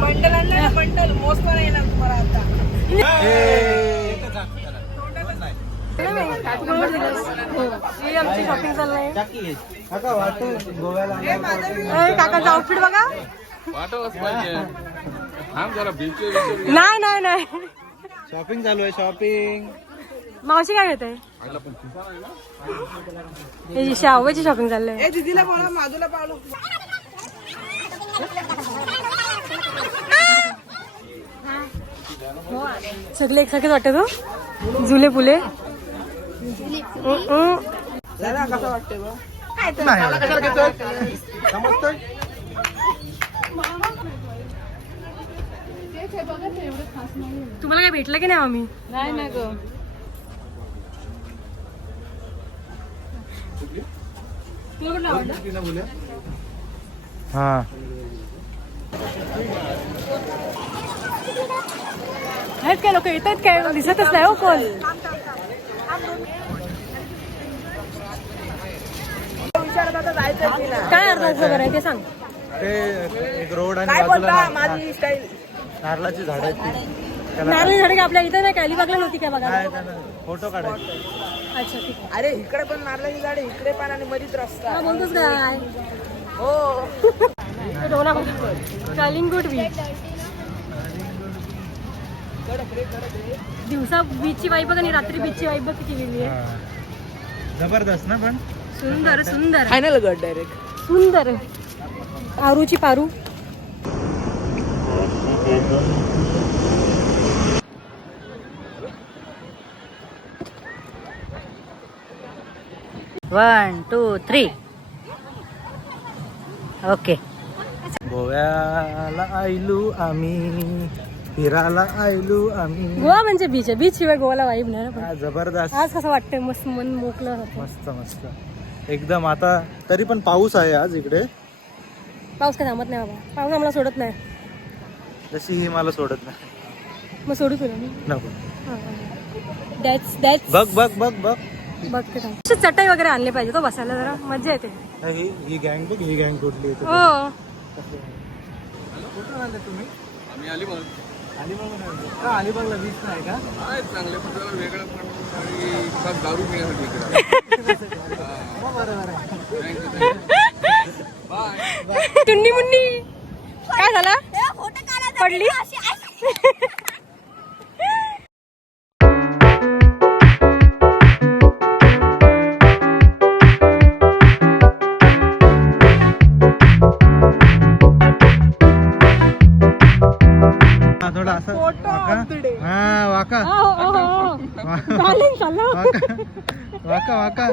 Bundle आणलं ना, bundle most पण येणार तुम्हाला आता. आमची शॉपिंग चाललंय. काकाचा आउटफिट बघा. नाही नाही नाही, शॉपिंग चालू आहे. शॉपिंग मावशी काय घेते? शाहूची शॉपिंग चाललंय. दीदीला बोला, माधूला पावलो. सगळे एकसारखेच वाटत हो, झुले फुले. कसं वाटतंय बघ? तुम्हाला काय भेटलं की नाही आम्ही? नाही ना ग. हा आहेत काय लोक? येत आहेत काय? दिसतच नाही हो कोण. काय अर्धाचं बरं आहे ते सांग. ते एक रोड आणि बाजूला माझी स्टाईल नारळाची झाड आहेत. नारळी झाडे का आपल्या इथं नाही का? अलिबागला नव्हती काय बघा? फोटो काढायचे. अच्छा ठीक आहे. अरे इकडे पण नारळाची झाडे, इकडे पण आणि मधीच रस्ता. बोलतोस काय? हो. कलिंगूट बीच. दिवसा बीचची वाईब बघ आणि रात्री बीचची वाईब बघ किती वेगळी आहे. जबरदस्त ना, पण सुंदर सुंदर. फायनल गट डायरेक्ट सुंदर. Aaruchi Paru. One two three okay. गोव्याला आयलू आम्ही, फिरायला आयलू आम्ही. गोवा म्हणजे बीच आहे, बीच शिवाय गोवाला वाईब नाही ना. पण जबरदस्त. आज कसं वाटतंय, मस्त मन मोकलं होतं. मस्त मस्त एकदम. आता तरी पण पाऊस आहे आज इकडे. पाऊस काय थांबत नाही बाबा. पाऊस आम्हाला सोडत नाही. जशी ही मला सोडत नाही. मग सोडू तुला मी नको. बघ बघ बघ बघ बघ बघते थांब. चटई वगैरे आणले पाहिजे तो बसायला, जरा मजा येते. ही गँग बघ, ही गँग कुठली येते. हो. कुठून आले तुम्ही? आम्ही अलिबाग. का अलिबागला बीच नाही का? चांगले पण वेगळं पण दारू पिण्यासाठी. टुन्नी मुन्नी काय झालं? पडली. थोडा असं हा वाका वाका वाका.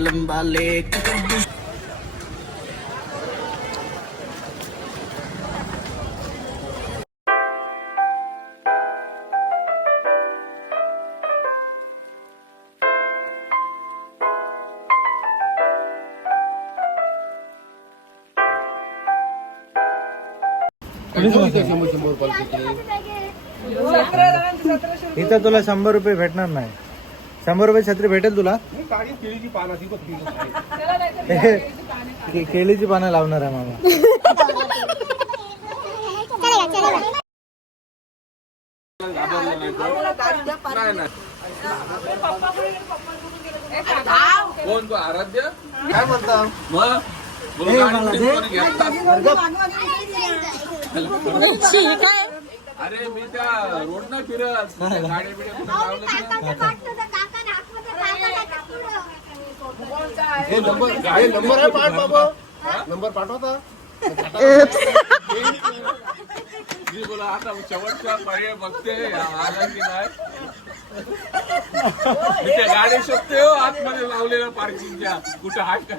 लंबा लेक इथं तुला 100 रुपये भेटणार नाही. 100 रुपये छत्री भेटेल तुला. केळीची पानं लावणार आहे मामा. कोण तो आराध्य काय बोलता मग बोल गाडी कोणी घेतला? काय अरे मी त्या रोड न फिरत गाडी बिड्या कुठं लावलं नंबर आहे पाठ बाबा नंबर पाठवता मी बोला आता शेवटचा पर्याय बघते आला की नाही मी त्या गाडी शोधते हो आतमध्ये लावलेल्या पार्किंगच्या कुठं हात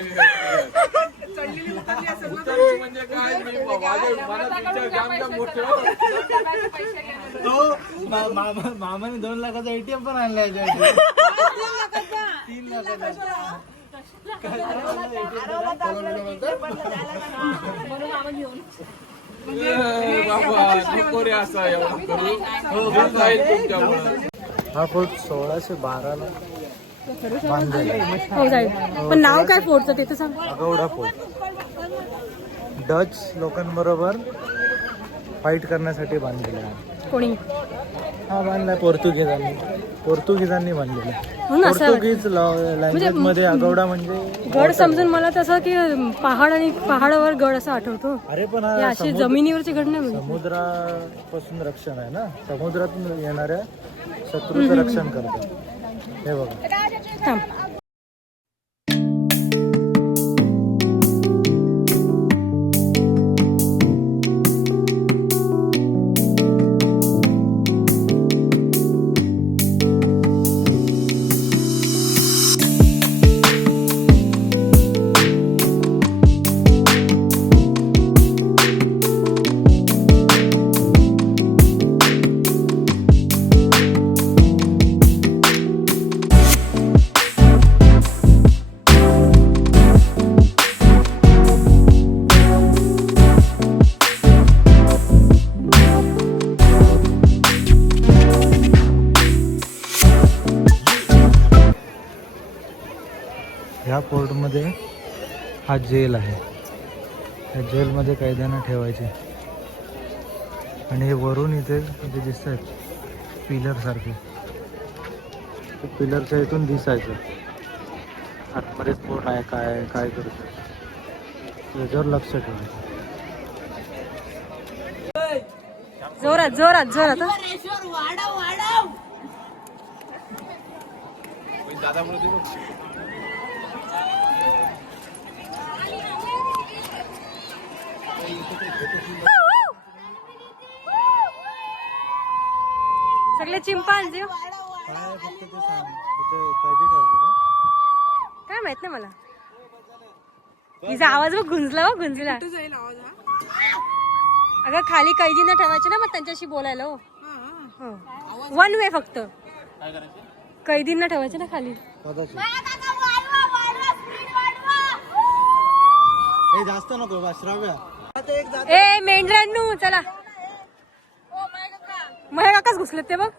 उतरली म्हणजे काय मी मनात विचार जाम जाम मोठे हो. तो मामाने 2 लाखाचा एटीएम पण आणलाय 3 लाखाचा बाबा नको रे असं एवढं करू जीव जाईल तुमच्यामुळे. हा फोर्ट 1612 ला बांधलेला हो जाईल पण नाव काय फोडचं ते तर सांग. अगौडा फोर्ट डच लोकांबरोबर फाईट करण्यासाठी बांधलेला आहे. कोणी हा बांधलाय पोर्तुगीजांनी बांधलेला. म्हणून असं पोर्तुगीज लँग्वेज मध्ये अगौडा म्हणजे गड समजून मला तसं की पहाड आणि पहाडावर गड असं आठवतो. अरे पण हे हा अशी जमिनीवरची गड नाही म्हणजे. समुद्रापासून रक्षण आहे ना, समुद्रातून येणाऱ्या शत्रूचं रक्षण करतात. हे बघा थांब. ह्या पोर्टमध्ये हा जेल आहे. ह्या जेलमध्ये कैद्यांना ठेवायचे. आणि हे वरून इथे जे दिसत आहेत पिलर सारखे, पिलरच्या इथून दिसायचं आतमध्येच कोण आहे काय काय करतो याच्यावर लक्ष ठेवायचं. जोरात जोरात जोरात हं. सगळे चिंपांजी काय माहित नाही मला. तिचा आवाज बघ गुंजला हो गुंजला. अगं खाली कैदींना ठेवायचे ना मग त्यांच्याशी बोलायला. हो वन वे फक्त कैदींना ठेवायचे ना खाली. जास्त नको श्राव्या. ए मेंढरांनू चला. महे काकाच घुसलेत ते बघ.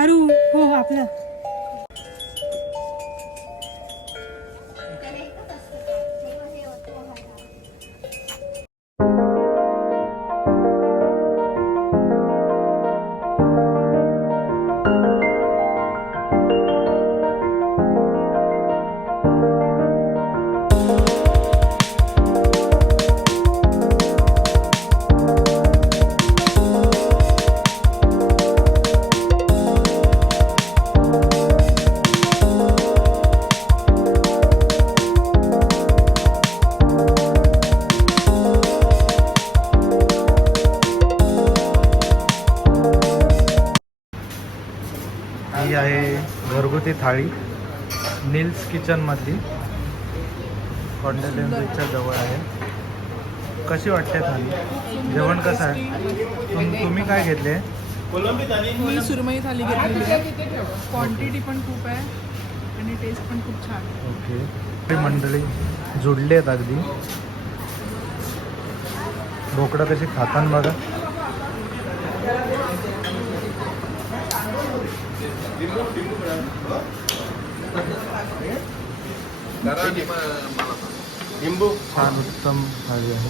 आरू हो आपलं ही आहे घरगुती थाळी नील्स किचन मधली. कॉन्डेलियन बीचच्या जवळ आहे. कशी वाटते थाळी? जेवण कसं आहे? तुम्ही काय घेतले? मी सुरमई थाली घेतलेली आहे. क्वांटिटी पण खूप आहे आणि टेस्ट पण खूप छान. ओके. ते मंडळी जुडले आहेत अगदी. बोकडं कशी खाताना बघा. लिंबू छान उत्तम थाळी आहे.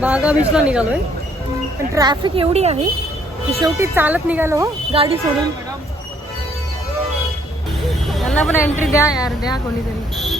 बागा बीचला निघालोय पण ट्रॅफिक एवढी आहे की शेवटी चालत निघालो हो गाडी सोडून. त्यांना पण एंट्री द्या यार, द्या कोणीतरी.